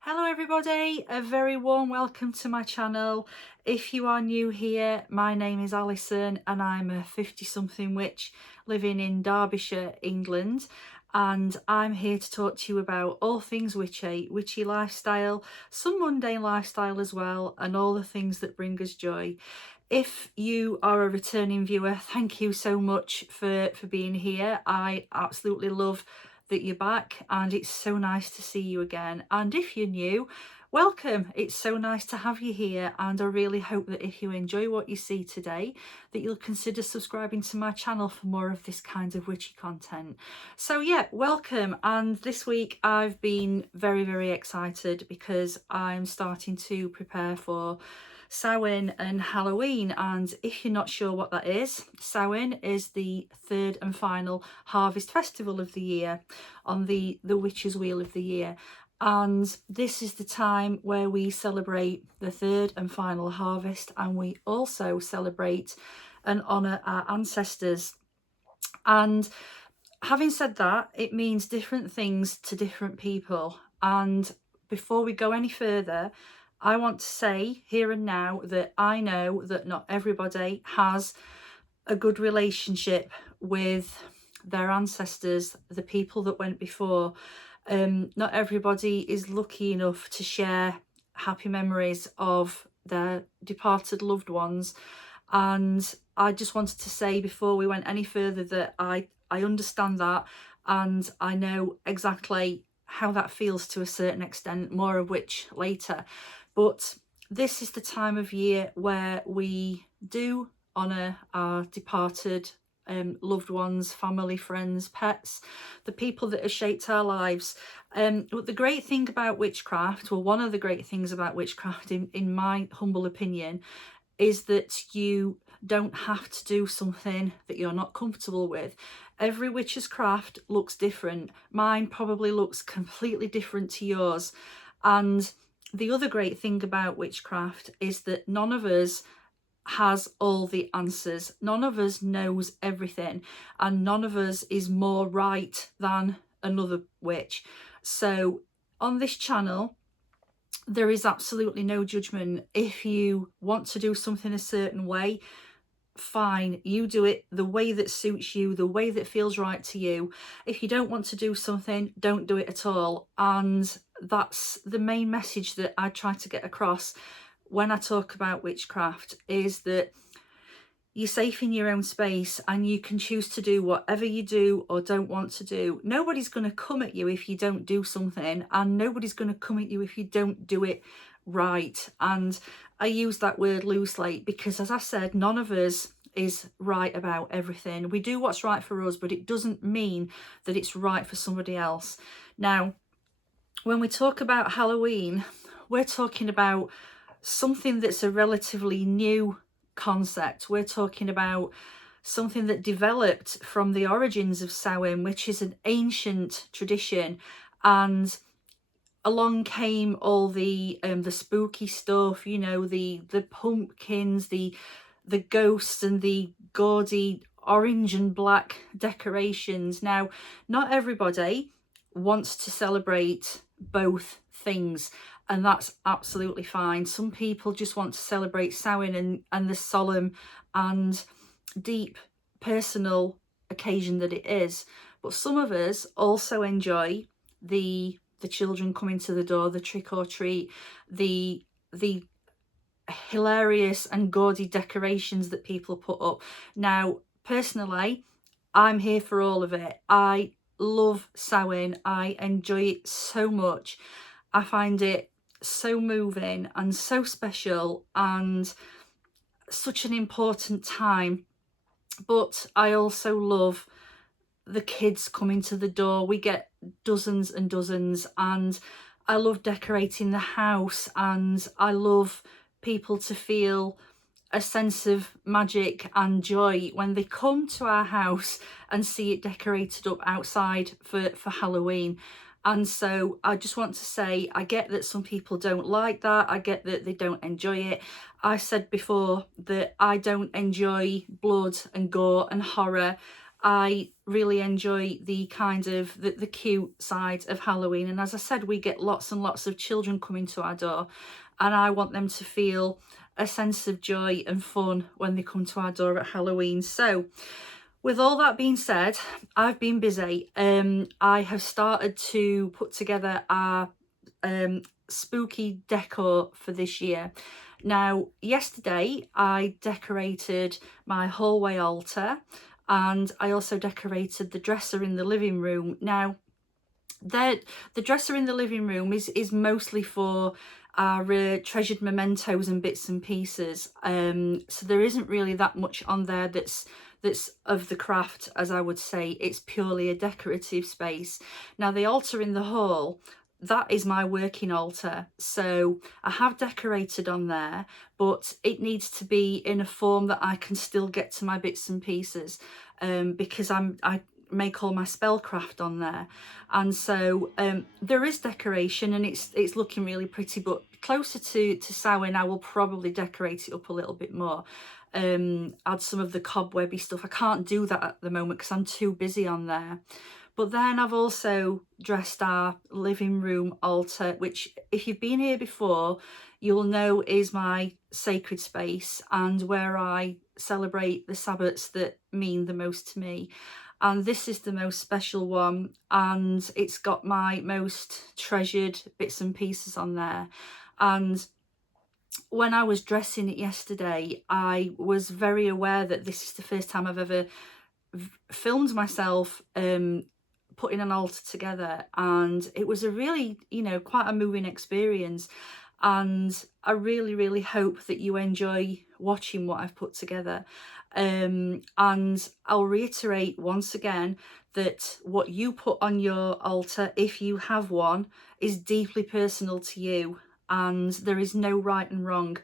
Hello everybody, a very warm welcome to my channel. If you are new here, my name is Alison and I'm a 50-something witch living in Derbyshire, England, and I'm here to talk to you about all things witchy lifestyle, some mundane lifestyle as well, and all the things that bring us joy. If you are a returning viewer, thank you so much for being here. I absolutely love that you're back and it's so nice to see you again. And if you're new, welcome. It's so nice to have you here, and I really hope that if you enjoy what you see today, that you'll consider subscribing to my channel for more of this kind of witchy content. So yeah, welcome. And this week I've been very excited because I'm starting to prepare for Samhain and Halloween. And if you're not sure what that is, Samhain is the third and final harvest festival of the year on the witch's wheel of the year, and this is the time where we celebrate the third and final harvest, and we also celebrate and honour our ancestors. And having said that, it means different things to different people. And before we go any further, I want to say here and now that I know that not everybody has a good relationship with their ancestors, the people that went before. Not everybody is lucky enough to share happy memories of their departed loved ones. And I just wanted to say before we went any further that I understand that, and I know exactly how that feels to a certain extent, more of which later. But this is the time of year where we do honour our departed loved ones, family, friends, pets, the people that have shaped our lives. But the great thing about witchcraft, well, one of the great things about witchcraft, in my humble opinion, is that you don't have to do something that you're not comfortable with. Every witch's craft looks different. Mine probably looks completely different to yours. And the other great thing about witchcraft is that none of us has all the answers. None of us knows everything, and none of us is more right than another witch. So on this channel, there is absolutely no judgment. If you want to do something a certain way, fine, you do it the way that suits you, the way that feels right to you. If you don't want to do something, don't do it at all. And that's the main message that I try to get across when I talk about witchcraft, is that you're safe in your own space and you can choose to do whatever you do or don't want to do. Nobody's going to come at you if you don't do something, and nobody's going to come at you if you don't do it right. And I use that word loosely because, as I said, none of us is right about everything. We do what's right for us, but it doesn't mean that it's right for somebody else. Now, when we talk about Halloween, we're talking about something that's a relatively new concept. We're talking about something that developed from the origins of Samhain, which is an ancient tradition, and along came all the spooky stuff, you know, the pumpkins, the ghosts, and the gaudy orange and black decorations. Now, not everybody wants to celebrate both things, and that's absolutely fine. Some people just want to celebrate Samhain and the solemn and deep personal occasion that it is. But some of us also enjoy the children coming to the door, the trick or treat, the hilarious and gaudy decorations that people put up. Now, personally, I'm here for all of it. I love Samhain. I enjoy it so much. I find it so moving and so special and such an important time. But I also love the kids coming to the door. We get dozens and dozens, and I love decorating the house, and I love people to feel a sense of magic and joy when they come to our house and see it decorated up outside for Halloween. And so I just want to say, I get that some people don't like that. I get that they don't enjoy it. I said before that I don't enjoy blood and gore and horror. I really enjoy the kind of the cute side of Halloween. And as I said, we get lots and lots of children coming to our door, and I want them to feel a sense of joy and fun when they come to our door at Halloween. So with all that being said, I've been busy. I have started to put together our spooky decor for this year. Now, yesterday I decorated my hallway altar, and I also decorated the dresser in the living room. Now, the dresser in the living room is mostly for our treasured mementos and bits and pieces. So there isn't really that much on there that's of the craft, as I would say. It's purely a decorative space. Now, the altar in the hall, that is my working altar, so I have decorated on there, but it needs to be in a form that I can still get to my bits and pieces, because I make all my spellcraft on there. And so there is decoration, and it's looking really pretty, but closer to Samhain I will probably decorate it up a little bit more, add some of the cobwebby stuff. I can't do that at the moment because I'm too busy on there. But then I've also dressed our living room altar, which if you've been here before, you'll know is my sacred space and where I celebrate the sabbats that mean the most to me. And this is the most special one, and it's got my most treasured bits and pieces on there. And when I was dressing it yesterday, I was very aware that this is the first time I've ever filmed myself putting an altar together, and it was a really, quite a moving experience. And I really hope that you enjoy watching what I've put together. And I'll reiterate once again that what you put on your altar, if you have one, is deeply personal to you, and there is no right and wrong.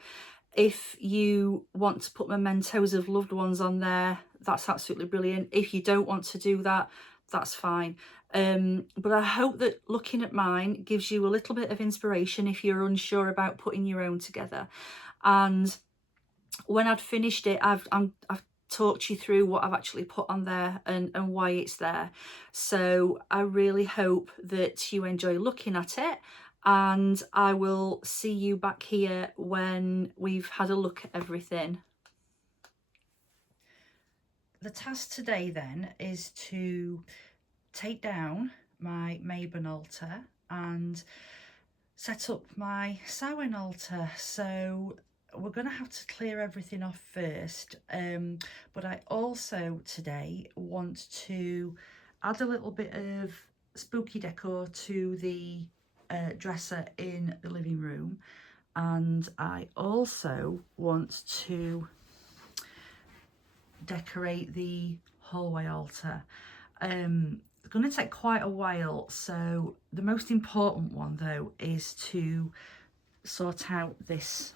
If you want to put mementos of loved ones on there, that's absolutely brilliant. If you don't want to do that, that's fine. But I hope that looking at mine gives you a little bit of inspiration if you're unsure about putting your own together. And when I'd finished it, I've talked you through what I've actually put on there and why it's there. So I really hope that you enjoy looking at it, and I will see you back here when we've had a look at everything. The task today then is to take down my Mabon altar and set up my Samhain altar. So we're going to have to clear everything off first, but I also today want to add a little bit of spooky decor to the dresser in the living room, and I also want to decorate the hallway altar. It's going to take quite a while, so the most important one though is to sort out this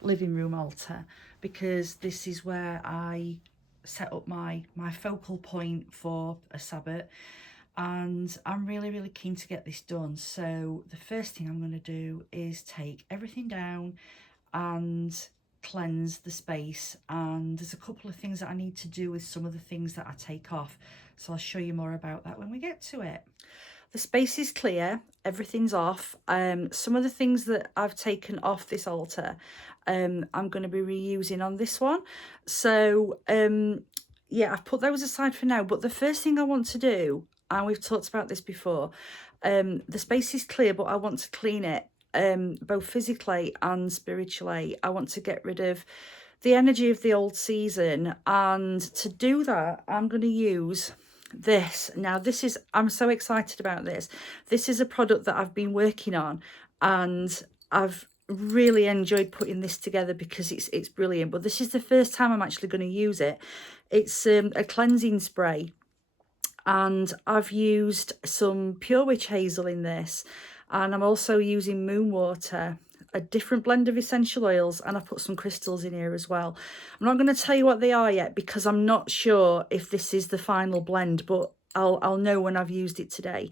living room altar, because this is where I set up my focal point for a sabbat, and I'm really keen to get this done. So the first thing I'm going to do is take everything down and cleanse the space, and there's a couple of things that I need to do with some of the things that I take off, so I'll show you more about that when we get to it. The space is clear, everything's off. Some of the things that I've taken off this altar, I'm going to be reusing on this one. So yeah, I've put those aside for now. But the first thing I want to do, and we've talked about this before, the space is clear, but I want to clean it, both physically and spiritually. I want to get rid of the energy of the old season, and to do that, I'm going to use this. Now this is, I'm so excited about this. This is a product that I've been working on, and I've really enjoyed putting this together because it's brilliant. But this is the first time I'm actually going to use it. It's a cleansing spray, and I've used some pure witch hazel in this, and I'm also using moon water, a different blend of essential oils, and I put some crystals in here as well. I'm not going to tell you what they are yet because I'm not sure if this is the final blend, but I'll know when I've used it today.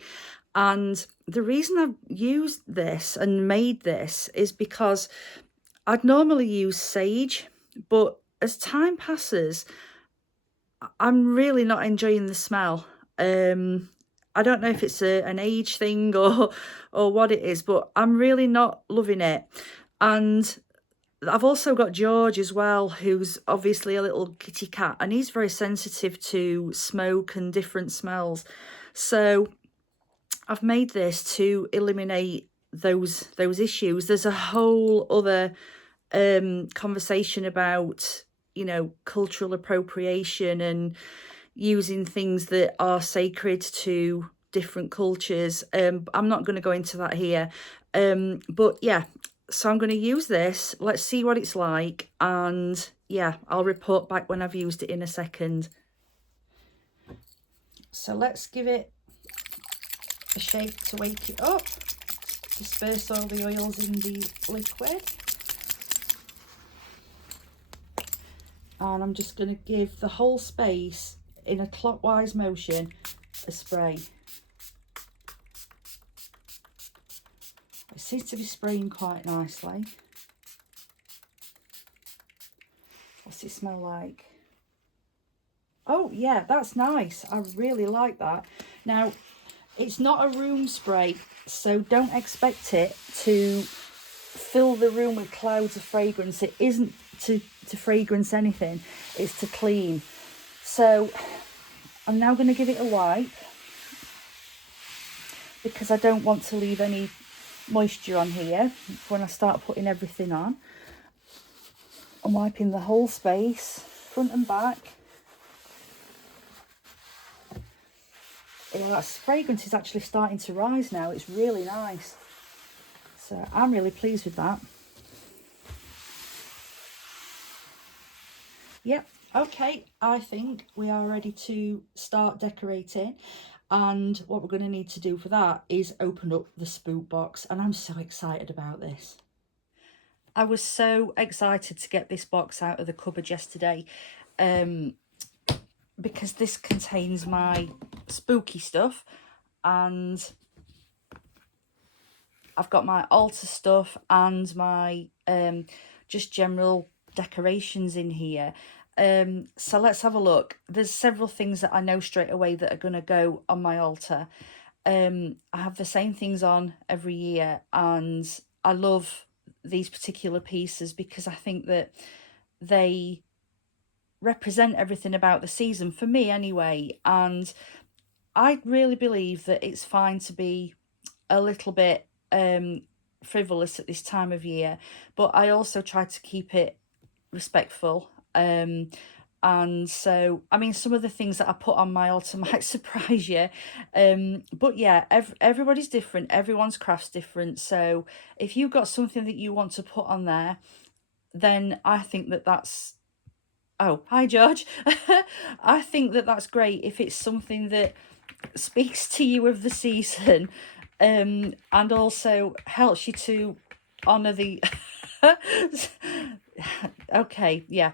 And the reason I've used this and made this is because I'd normally use sage, but as time passes, I'm really not enjoying the smell. I don't know if it's an age thing or what it is, but I'm really not loving it. And I've also got George as well, who's obviously a little kitty cat, and he's very sensitive to smoke and different smells. So I've made this to eliminate those issues. There's a whole other conversation about, you know, cultural appropriation and using things that are sacred to different cultures. I'm not going to go into that here. But yeah, so I'm going to use this. Let's see what it's like. And yeah, I'll report back when I've used it in a second. So let's give it a shake to wake it up. Disperse all the oils in the liquid. And I'm just going to give the whole space in a clockwise motion a spray. It seems to be spraying quite nicely. What's it smell like? Oh yeah, that's nice. I really like that. Now, it's not a room spray, so don't expect it to fill the room with clouds of fragrance. It isn't to fragrance anything, it's to clean. So I'm now going to give it a wipe because I don't want to leave any moisture on here when I start putting everything on. I'm wiping the whole space, front and back. Yeah, that fragrance is actually starting to rise now. It's really nice. So I'm really pleased with that. Yep, okay, I think we are ready to start decorating. And what we're going to need to do for that is open up the spook box. And I'm so excited about this. I was so excited to get this box out of the cupboard yesterday. Because this contains my spooky stuff. And I've got my altar stuff and my just general decorations in here. So let's have a look. There's several things that I know straight away that are going to go on my altar. I have the same things on every year, and I love these particular pieces because I think that they represent everything about the season, for me anyway. And I really believe that it's fine to be a little bit frivolous at this time of year, but I also try to keep it respectful. And so, I mean, some of the things that I put on my altar might surprise you. But yeah, everybody's different. Everyone's craft's different. So if you've got something that you want to put on there, then I think that that's... Oh, hi, George. I think that that's great if it's something that speaks to you of the season, and also helps you to honour the... Okay, yeah.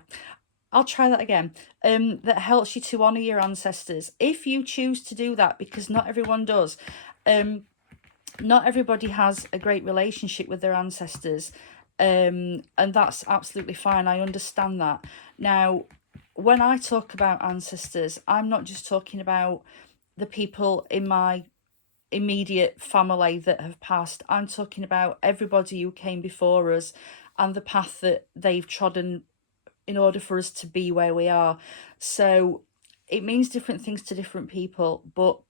I'll try that again. That helps you to honour your ancestors. If you choose to do that, because not everyone does. Not everybody has a great relationship with their ancestors. And that's absolutely fine. I understand that. Now, when I talk about ancestors, I'm not just talking about the people in my immediate family that have passed. I'm talking about everybody who came before us and the path that they've trodden in order for us to be where we are. So it means different things to different people, but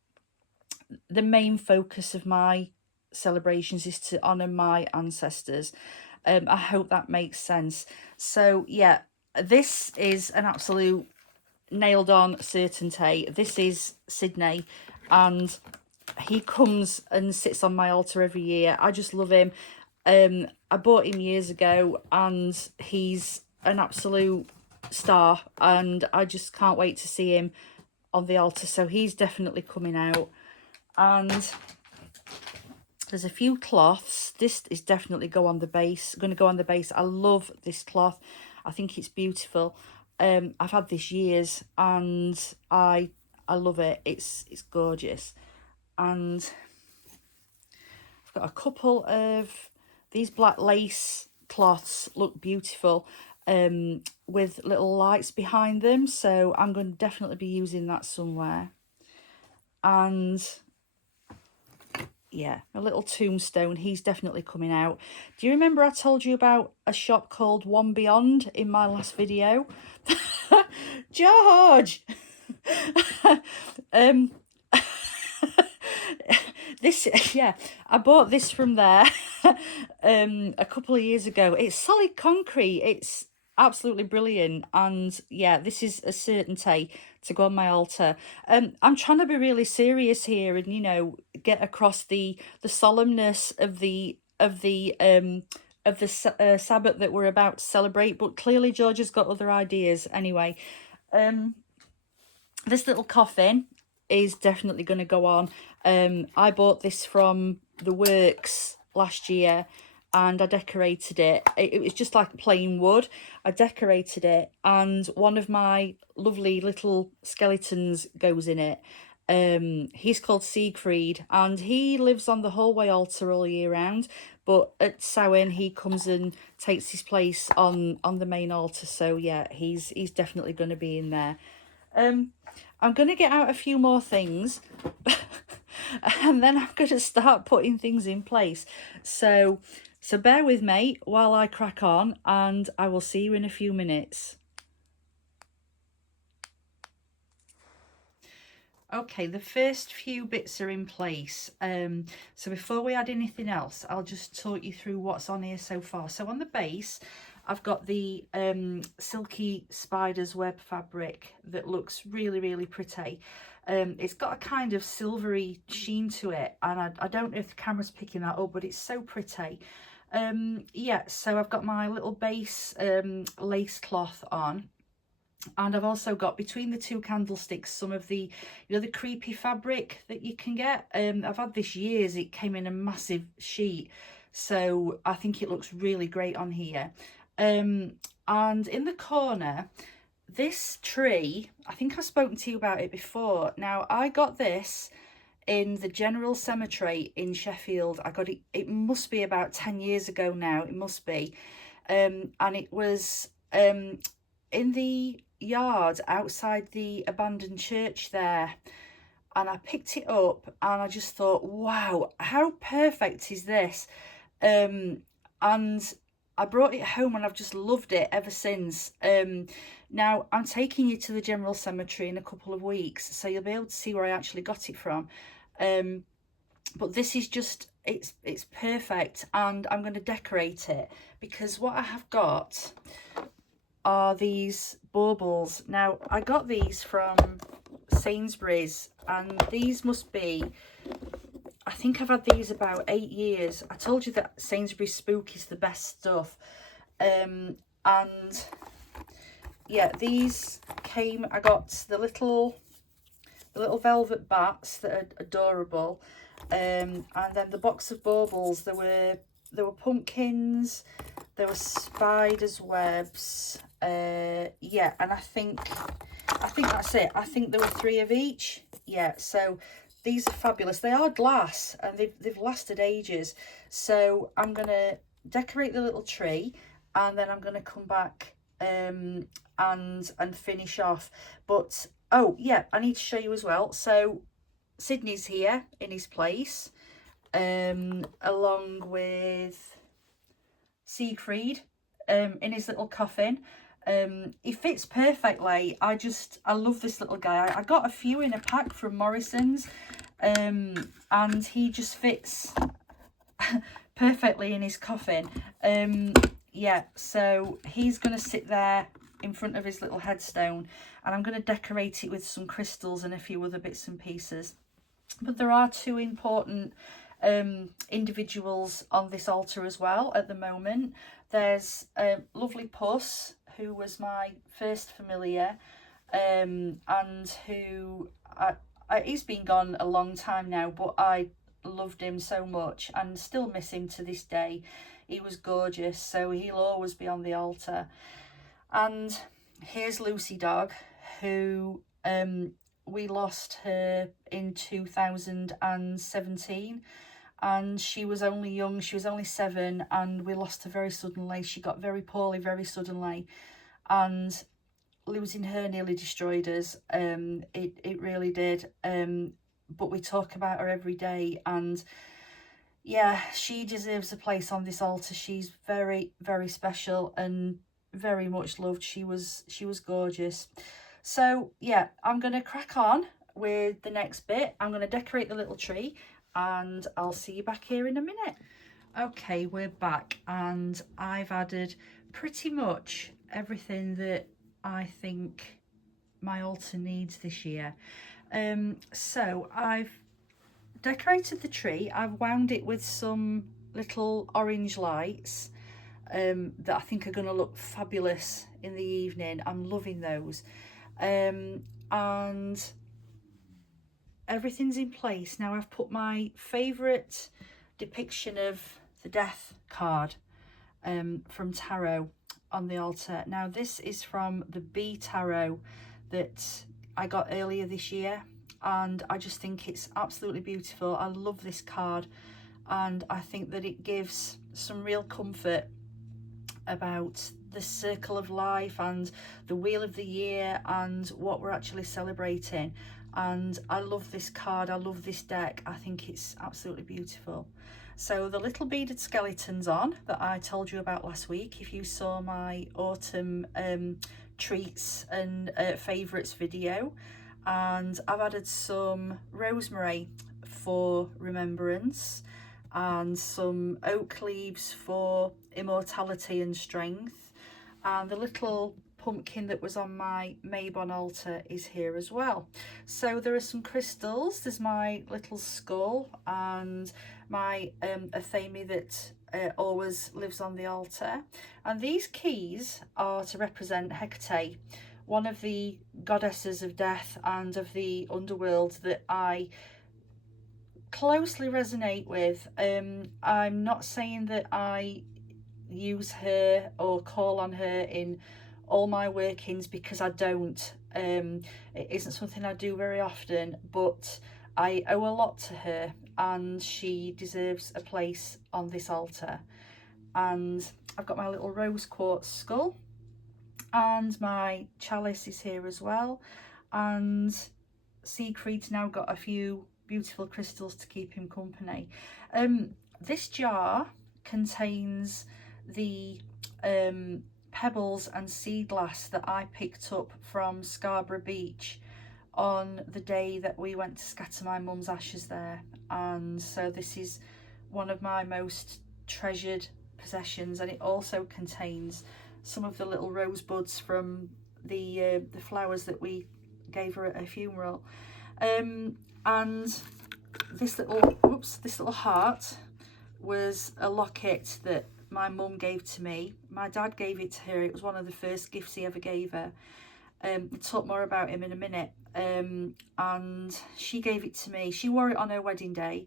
the main focus of my celebrations is to honour my ancestors. I hope that makes sense. So yeah, this is an absolute nailed on certainty. This is Sydney, and he comes and sits on my altar every year. I just love him. I bought him years ago, and he's an absolute star, and I just can't wait to see him on the altar. So he's definitely coming out. And there's a few cloths. This is definitely going to go on the base. I love this cloth. I think it's beautiful. I've had this years, and I love it. It's gorgeous. And I've got a couple of these black lace cloths, look beautiful. with little lights behind them, so I'm going to definitely be using that somewhere. And yeah, a little tombstone, he's definitely coming out. Do you remember I told you about a shop called One Beyond in my last video? George! This, yeah, I bought this from there a couple of years ago. It's solid concrete. It's absolutely brilliant, and yeah, this is a certainty to go on my altar. I'm trying to be really serious here, and you know, get across the solemnness of the Sabbath that we're about to celebrate. But clearly, George has got other ideas. Anyway, this little coffin is definitely going to go on. I bought this from the works last year, and I decorated it. It was just like plain wood. I decorated it, and one of my lovely little skeletons goes in it. He's called Siegfried, and he lives on the hallway altar all year round, but at Samhain he comes and takes his place on the main altar. So yeah, he's definitely going to be in there. I'm going to get out a few more things and then I'm going to start putting things in place. So bear with me while I crack on, and I will see you in a few minutes. Okay, the first few bits are in place. So before we add anything else, I'll just talk you through what's on here so far. So on the base, I've got the silky spider's web fabric that looks really, really pretty. It's got a kind of silvery sheen to it, and I don't know if the camera's picking that up, but it's so pretty. Yeah, so I've got my little base lace cloth on. And I've also got between the two candlesticks some of the, you know, the creepy fabric that you can get. I've had this years. It came in a massive sheet, so I think it looks really great on here. And in the corner, this tree, I think I've spoken to you about it before. Now, I got this in the General Cemetery in Sheffield. I got it, it must be about 10 years ago now, it must be. And it was in the yard outside the abandoned church there, and I picked it up and I just thought, wow, how perfect is this? And I brought it home and I've just loved it ever since. Now I'm taking you to the General Cemetery in a couple of weeks, so you'll be able to see where I actually got it from. But this is just, it's perfect, and I'm going to decorate it because what I have got are these baubles. Now I got these from Sainsbury's, and these must be, I think I've had these about 8 years. I told you that Sainsbury's Spook is the best stuff. And yeah, these came, I got the little velvet bats that are adorable, and then the box of baubles. There were pumpkins, there were spiders' webs, yeah, and I think that's it. I think there were 3 of each. Yeah, so these are fabulous. They are glass, and they've lasted ages. So I'm gonna decorate the little tree, and then I'm gonna come back and finish off. But oh yeah, I need to show you as well. So Sydney's here in his place, along with Siegfried in his little coffin. He fits perfectly. I love this little guy. I got a few in a pack from Morrison's, and he just fits perfectly in his coffin. Yeah, so he's going to sit there in front of his little headstone, and I'm going to decorate it with some crystals and a few other bits and pieces. But there are 2 important individuals on this altar as well at the moment. There's lovely Puss, who was my first familiar, and who he's been gone a long time now, but I loved him so much and still miss him to this day. He was gorgeous, so he'll always be on the altar. And here's Lucy Dog, who we lost her in 2017, and she was only young, she was only 7, and we lost her very suddenly. She got very poorly very suddenly, and losing her nearly destroyed us. It really did. But we talk about her every day, and yeah, she deserves a place on this altar. She's very, very special and very much loved. She was gorgeous. So yeah, I'm gonna crack on with the next bit. I'm gonna decorate the little tree, and I'll see you back here in a minute. Okay, we're back, and I've added pretty much everything that I think my altar needs this year. So I've decorated the tree. I've wound it with some little orange lights that I think are going to look fabulous in the evening. I'm loving those. And everything's in place. Now I've put my favourite depiction of the death card from tarot on the altar. Now this is from the B tarot that I got earlier this year, and I just think it's absolutely beautiful. I love this card, and I think that it gives some real comfort about the circle of life and the wheel of the year and what we're actually celebrating. And I love this card, I love this deck. I think it's absolutely beautiful. So the little beaded skeletons on that I told you about last week, if you saw my autumn treats and favourites video, and I've added some rosemary for remembrance and some oak leaves for immortality and strength, and the little pumpkin that was on my Mabon altar is here as well. So there are some crystals. There's my little skull and my athame that always lives on the altar, and these keys are to represent Hecate, one of the goddesses of death and of the underworld that I closely resonate with. I'm not saying that I use her or call on her in all my workings, because I don't. It isn't something I do very often, but I owe a lot to her, and she deserves a place on this altar. And I've got my little rose quartz skull, and my chalice is here as well, and Siegfried's now got a few beautiful crystals to keep him company. This jar contains the pebbles and sea glass that I picked up from Scarborough Beach on the day that we went to scatter my mum's ashes there, and so this is one of my most treasured possessions, and it also contains some of the little rosebuds from the flowers that we gave her at her funeral. And this little heart was a locket that my mum gave to me. My dad gave it to her. It was one of the first gifts he ever gave her. We'll talk more about him in a minute. And she gave it to me. She wore it on her wedding day.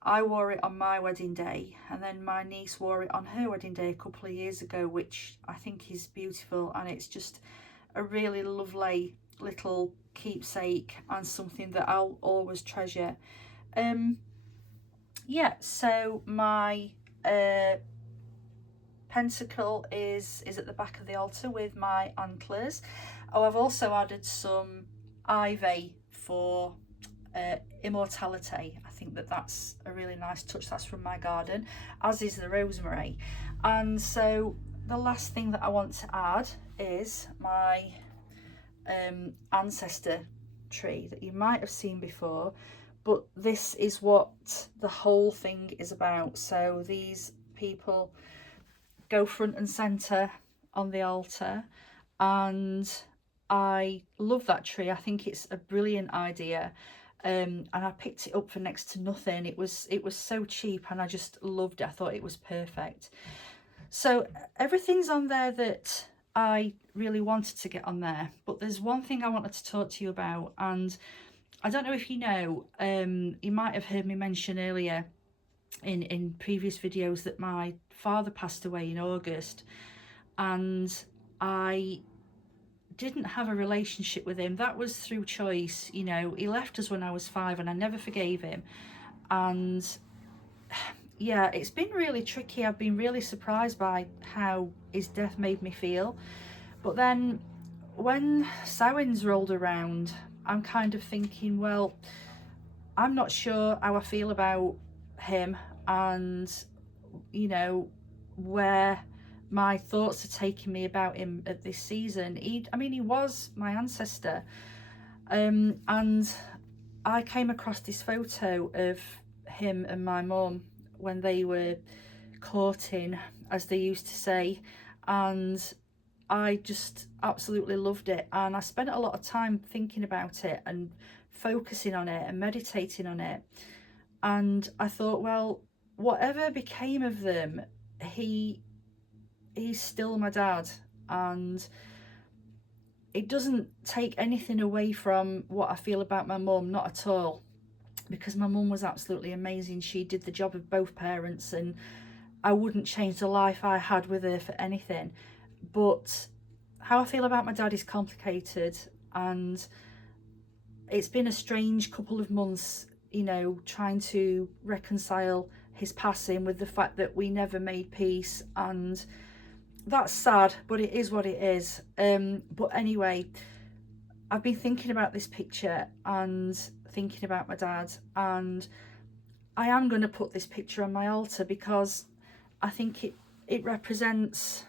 I wore it on my wedding day, and then my niece wore it on her wedding day a couple of years ago, which I think is beautiful, and it's just a really lovely little keepsake and something that I'll always treasure. Yeah, so my pentacle is at the back of the altar with my antlers. Oh, I've also added some ivy for immortality. I think that that's a really nice touch. That's from my garden, as is the rosemary. And so the last thing that I want to add is my ancestor tree that you might have seen before, but this is what the whole thing is about. So these people go front and center on the altar, and I love that tree. I think it's a brilliant idea. And I picked it up for next to nothing. It was so cheap, and I just loved it. I thought it was perfect. So everything's on there that I really wanted to get on there, but there's one thing I wanted to talk to you about, and I don't know if you know, you might have heard me mention earlier in previous videos that my father passed away in August, and I didn't have a relationship with him. That was through choice. You know, he left us when I was 5, and I never forgave him, and yeah, it's been really tricky. I've been really surprised by how his death made me feel. But then when Samhain's rolled around, I'm kind of thinking, well, I'm not sure how I feel about him, and you know, where my thoughts are taking me about him at this season. I mean, he was my ancestor, and I came across this photo of him and my mum when they were courting, as they used to say, and I just absolutely loved it. And I spent a lot of time thinking about it and focusing on it and meditating on it. And I thought, well, whatever became of them, he's still my dad, and it doesn't take anything away from what I feel about my mum, not at all, because my mum was absolutely amazing. She did the job of both parents, and I wouldn't change the life I had with her for anything. But how I feel about my dad is complicated, and it's been a strange couple of months, you know, trying to reconcile his passing with the fact that we never made peace, and that's sad, but it is what it is. But anyway, I've been thinking about this picture and thinking about my dad, and I am going to put this picture on my altar because I think it represents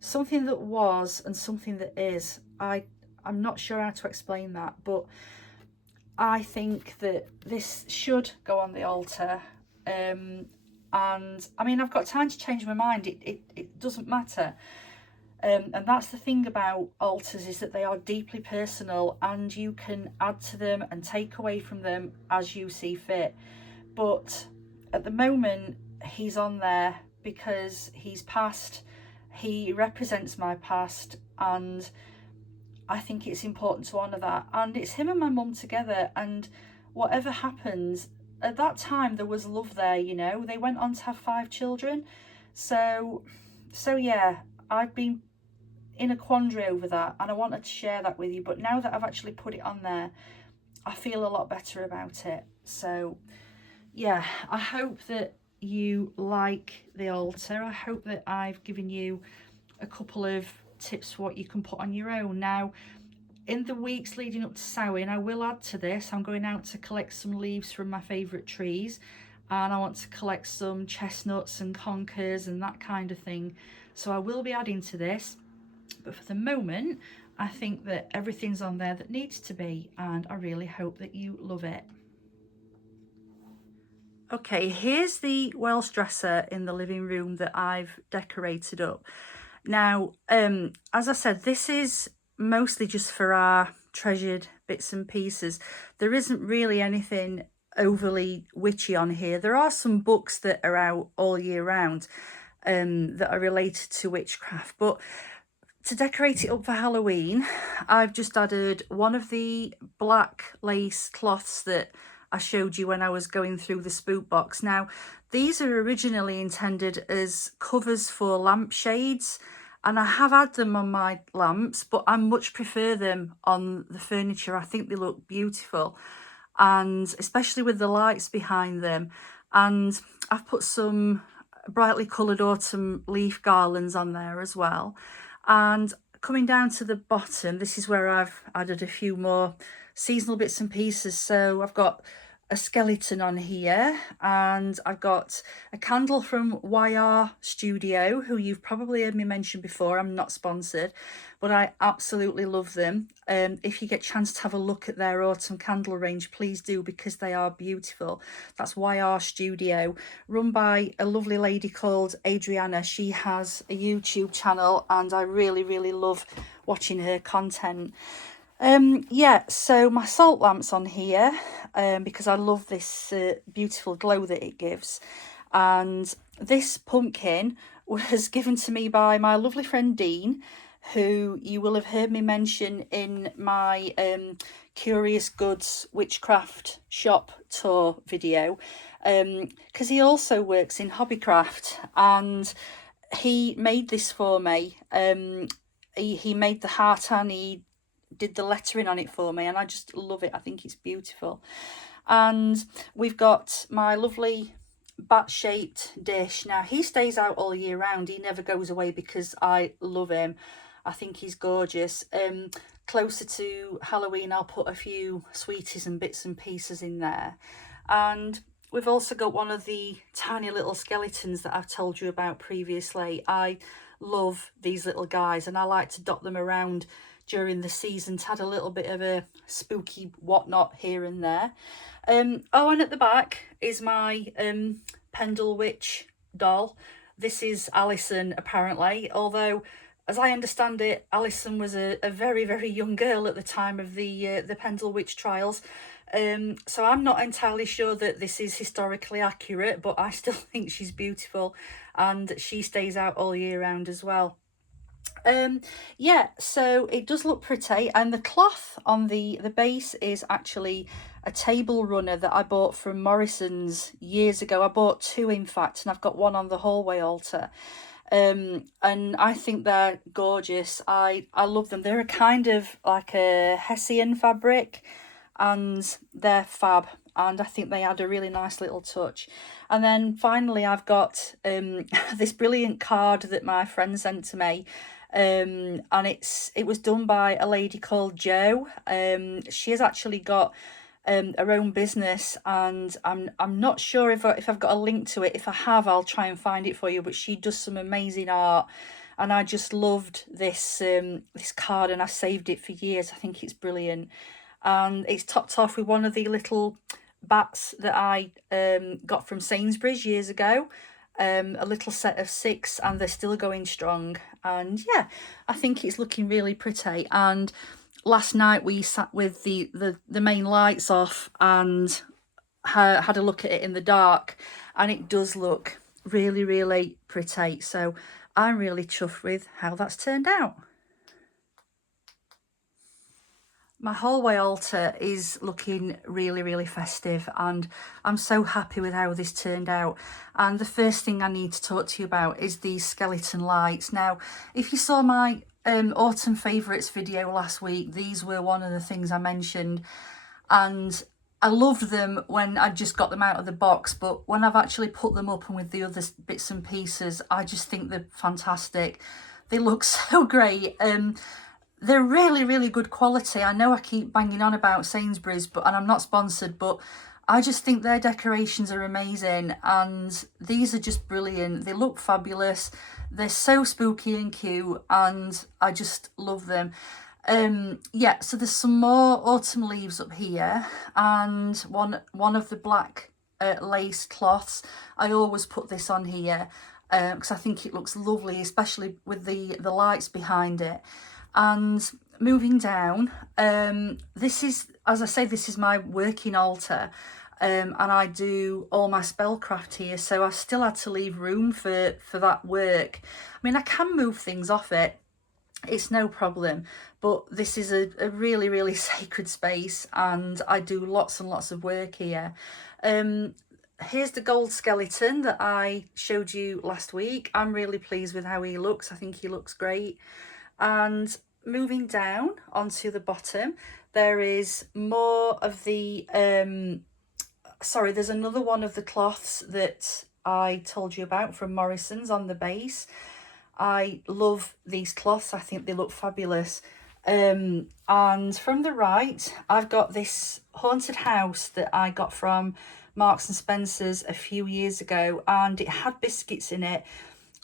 something that was and something that is. I'm not sure how to explain that, but I think that this should go on the altar. And I mean, I've got time to change my mind. It doesn't matter. And that's the thing about altars, is that they are deeply personal, and you can add to them and take away from them as you see fit. But at the moment, he's on there because he's passed. He represents my past, and I think it's important to honour that. And it's him and my mum together, and whatever happens, at that time there was love there, you know. They went on to have 5 children. So yeah, I've been in a quandary over that, and I wanted to share that with you. But now that I've actually put it on there, I feel a lot better about it. So yeah, I hope that you like the altar. I hope that I've given you a couple of tips for what you can put on your own. Now, in the weeks leading up to Samhain, I will add to this. I'm going out to collect some leaves from my favourite trees, and I want to collect some chestnuts and conkers and that kind of thing. So I will be adding to this, but for the moment, I think that everything's on there that needs to be, and I really hope that you love it. Okay, here's the Welsh dresser in the living room that I've decorated up. Now, as I said, this is mostly just for our treasured bits and pieces. There isn't really anything overly witchy on here. There are some books that are out all year round that are related to witchcraft, but to decorate it up for Halloween, I've just added one of the black lace cloths that I showed you when I was going through the spook box. Now, these are originally intended as covers for lampshades, and I have had them on my lamps, but I much prefer them on the furniture. I think they look beautiful, and especially with the lights behind them. And I've put some brightly coloured autumn leaf garlands on there as well. And coming down to the bottom, this is where I've added a few more seasonal bits and pieces. So I've got a skeleton on here, and I've got a candle from YR Studio, who you've probably heard me mention before. I'm not sponsored, but I absolutely love them. If you get a chance to have a look at their autumn candle range, please do, because they are beautiful. That's YR Studio, run by a lovely lady called Adriana. She has a YouTube channel, and I really love watching her content. Yeah, so my salt lamp's on here because I love this beautiful glow that it gives. And this pumpkin was given to me by my lovely friend Dean, who you will have heard me mention in my Curious Goods Witchcraft Shop tour video, because he also works in hobbycraft, and he made this for me. He made the heart, and he did the lettering on it for me, and I just love it. I think it's beautiful. And we've got my lovely bat-shaped dish. Now he stays out all year round, he never goes away because I love him. I think he's gorgeous. Closer to Halloween I'll put a few sweeties and bits and pieces in there. And we've also got one of the tiny little skeletons that I've told you about previously. I love these little guys and I like to dot them around during the season to add a little bit of a spooky whatnot here and there. Oh, and at the back is my Pendle Witch doll. This is Alison, apparently, although as I understand it, Alison was a very, very young girl at the time of the Pendle Witch trials. So I'm not entirely sure that this is historically accurate, but I still think she's beautiful and she stays out all year round as well. Yeah, so it does look pretty, and the cloth on the base is actually a table runner that I bought from Morrison's years ago. I bought two, in fact, and I've got one on the hallway altar. And I think they're gorgeous. I love them. They're a kind of like a Hessian fabric and they're fab, and I think they add a really nice little touch. And then finally I've got this brilliant card that my friend sent to me, and it was done by a lady called Jo. She has actually got her own business, and I'm not sure if I've got a link to it. If I have, I'll try and find it for you, but she does some amazing art, and I just loved this this card, and I saved it for years. I think it's brilliant, and it's topped off with one of the little bats that I got from Sainsbury's years ago. A little set of 6, and they're still going strong, and yeah, I think it's looking really pretty. And last night we sat with the main lights off and had a look at it in the dark, and it does look really, really pretty. So I'm really chuffed with how that's turned out. My hallway altar is looking really, really festive, and I'm so happy with how this turned out. And the first thing I need to talk to you about is these skeleton lights. Now, if you saw my autumn favourites video last week, these were one of the things I mentioned, and I loved them when I just got them out of the box, but when I've actually put them up and with the other bits and pieces, I just think they're fantastic. They look so great. They're really, really good quality. I know I keep banging on about Sainsbury's, and I'm not sponsored, but I just think their decorations are amazing, and these are just brilliant. They look fabulous. They're so spooky and cute, and I just love them. Yeah, so there's some more autumn leaves up here, and one of the black lace cloths. I always put this on here because I think it looks lovely, especially with the lights behind it. And moving down, this is, as I say, this is my working altar, and I do all my spellcraft here, so I still had to leave room for that work. I mean, I can move things off it, it's no problem, but this is a really, really sacred space, and I do lots and lots of work here. Here's the gold skeleton that I showed you last week. I'm really pleased with how he looks. I think he looks great. And moving down onto the bottom, there is more of the sorry, there's another one of the cloths that I told you about from Morrison's on the base. I love these cloths. I think they look fabulous. And from the right, I've got this haunted house that I got from Marks and Spencer's a few years ago, and it had biscuits in it.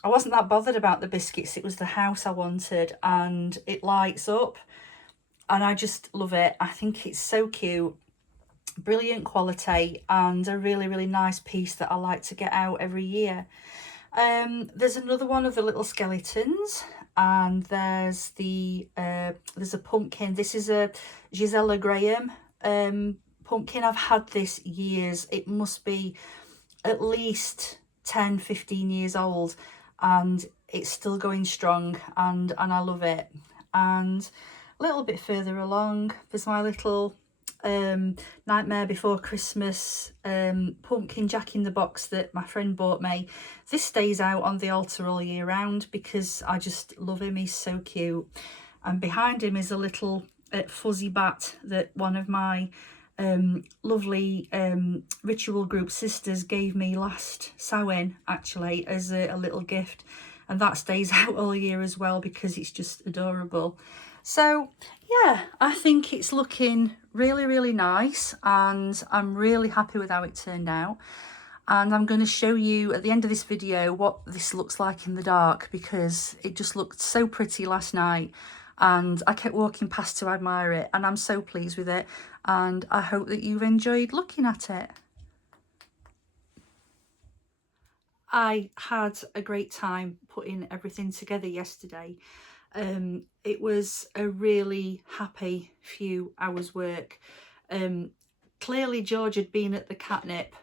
I wasn't that bothered about the biscuits, it was the house I wanted, and it lights up, and I just love it. I think it's so cute, brilliant quality, and a really, really nice piece that I like to get out every year. There's another one of the little skeletons, and there's a pumpkin. This is a Gisela Graham pumpkin. I've had this years. It must be at least 10-15 years old, and it's still going strong, and I love it. And a little bit further along, there's my little Nightmare Before Christmas pumpkin Jack in the Box that my friend bought me. This stays out on the altar all year round because I just love him. He's so cute. And behind him is a little fuzzy bat that one of my lovely ritual group sisters gave me last Samhain, actually, as a little gift, and that stays out all year as well because it's just adorable. So yeah, I think it's looking really, really nice, and I'm really happy with how it turned out. And I'm going to show you at the end of this video what this looks like in the dark, because it just looked so pretty last night and I kept walking past to admire it, and I'm so pleased with it, and I hope that you've enjoyed looking at it. I had a great time putting everything together yesterday. It was a really happy few hours work. Clearly George had been at the catnip,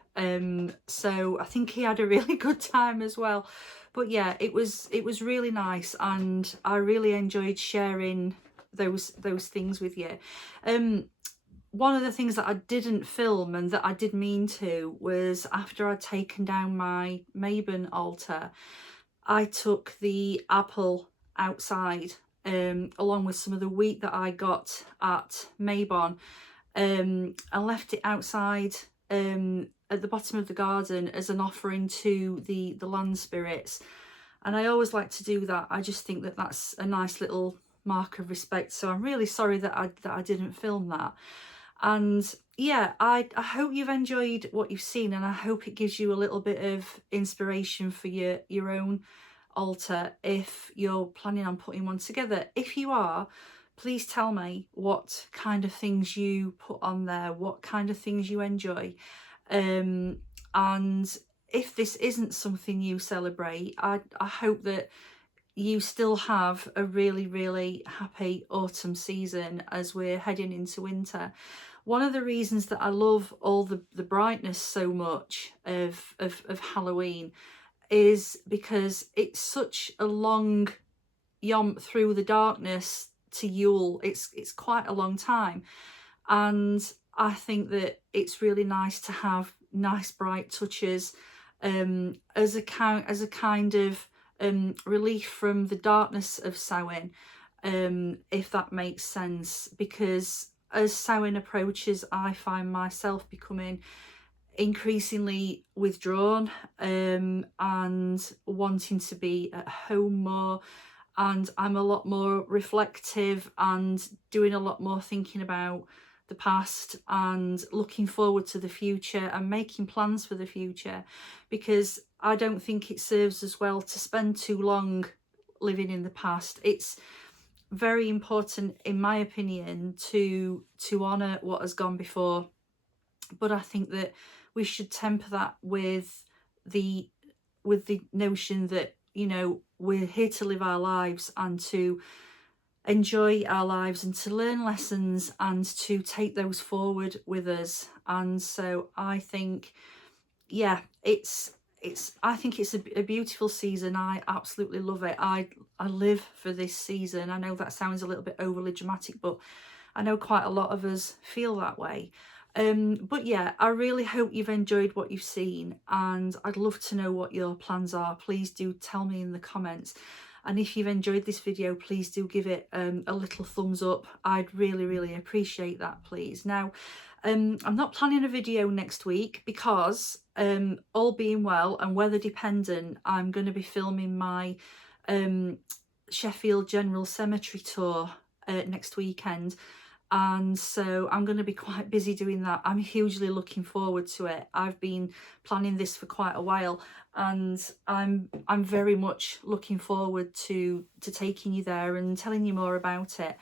so I think he had a really good time as well. But yeah, it was really nice, and I really enjoyed sharing those things with you. One of the things that I didn't film and that I did mean to was, after I'd taken down my Mabon altar, I took the apple outside, along with some of the wheat that I got at Mabon. I left it outside at the bottom of the garden as an offering to the land spirits, and I always like to do that. I just think that that's a nice little mark of respect, so I'm really sorry that I didn't film that. And yeah, I hope you've enjoyed what you've seen, and I hope it gives you a little bit of inspiration for your own altar if you're planning on putting one together. If you are, please tell me what kind of things you put on there, what kind of things you enjoy, and if this isn't something you celebrate, I hope that you still have a really, really happy autumn season as we're heading into winter. One of the reasons that I love all the brightness so much of Halloween is because it's such a long yomp through the darkness to Yule. It's quite a long time, and I think that it's really nice to have nice bright touches as a kind of relief from the darkness of Samhain, if that makes sense, because as Samhain approaches, I find myself becoming increasingly withdrawn, and wanting to be at home more, and I'm a lot more reflective and doing a lot more thinking about the past and looking forward to the future and making plans for the future, because I don't think it serves us well to spend too long living in the past. It's very important, in my opinion, to honour what has gone before, but I think that we should temper that with the notion that, you know, we're here to live our lives and to enjoy our lives and to learn lessons and to take those forward with us. And so I think, yeah, I think it's a beautiful season. I absolutely love it. I live for this season. I know that sounds a little bit overly dramatic, but I know quite a lot of us feel that way. But yeah, I really hope you've enjoyed what you've seen, and I'd love to know what your plans are. Please do tell me in the comments. And if you've enjoyed this video, please do give it a little thumbs up. I'd really, really appreciate that, please. Now, I'm not planning a video next week because, all being well and weather dependent, I'm going to be filming my Sheffield General Cemetery tour next weekend. And so I'm going to be quite busy doing that. I'm hugely looking forward to it. I've been planning this for quite a while, and I'm very much looking forward to taking you there and telling you more about it.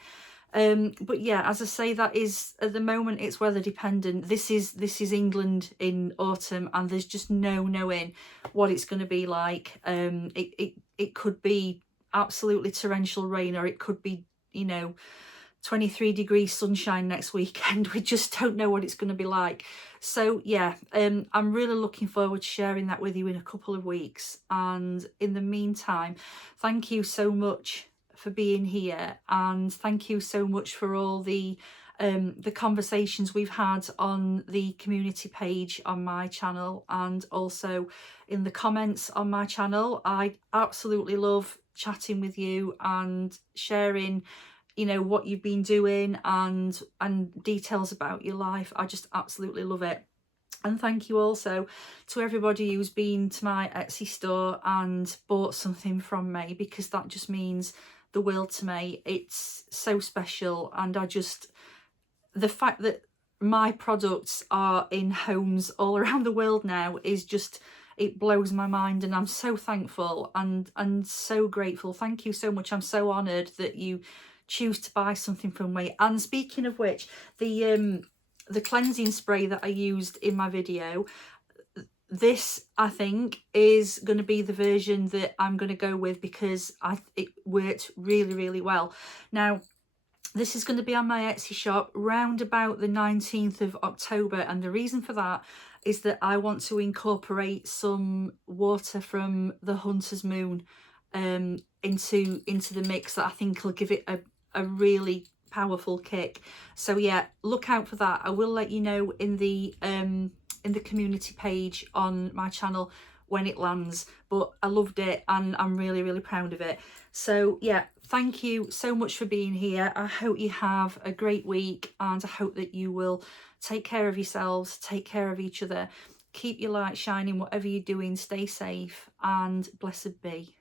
But yeah, as I say, that is, at the moment, it's weather dependent. This is England in autumn, and there's just no knowing what it's going to be like. It could be absolutely torrential rain, or it could be, you know, 23 degrees sunshine next weekend. We just don't know what it's going to be like. So yeah, I'm really looking forward to sharing that with you in a couple of weeks. And in the meantime, thank you so much for being here, and thank you so much for all the conversations we've had on the community page on my channel, and also in the comments on my channel. I absolutely love chatting with you and sharing you know, what you've been doing and details about your life. I just absolutely love it. And thank you also to everybody who's been to my Etsy store and bought something from me, because that just means the world to me. It's so special, and I just, the fact that my products are in homes all around the world now is just, it blows my mind, and I'm so thankful and so grateful. Thank you so much. I'm so honoured that you choose to buy something from me. And speaking of which, the cleansing spray that I used in my video, this I think is going to be the version that I'm going to go with, because it worked really, really well. Now, this is going to be on my Etsy shop round about the 19th of October, and the reason for that is that I want to incorporate some water from the Hunter's Moon into the mix, that I think will give it a really powerful kick. So yeah, look out for that. I will let you know in the community page on my channel when it lands, but I loved it and I'm really, really proud of it. So yeah, thank you so much for being here. I hope you have a great week, and I hope that you will take care of yourselves, take care of each other, keep your light shining whatever you're doing, stay safe, and blessed be.